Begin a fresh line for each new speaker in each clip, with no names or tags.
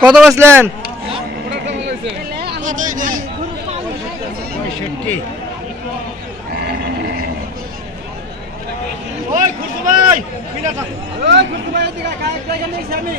কত বসলেন
ওই খুশু ভাই
ওই খুশু ভাই এদিকে কাজ জায়গা নেই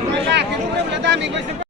Guardate, dove la dammi questo